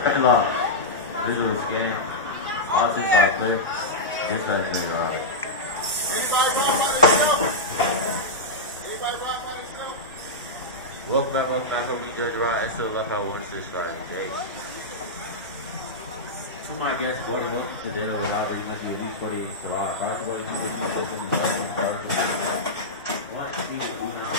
Second law. Visual scan. All 6 are clear. Dispatch is alright. Anybody ride by themselves? Anybody ride by themselves? Welcome back. Hope you judge right. It's still left out 165 today. My guest, Gordon Wilkins, today with robbery must be at least 48 for all. Approximately 2 people in the 1 speed, 2 9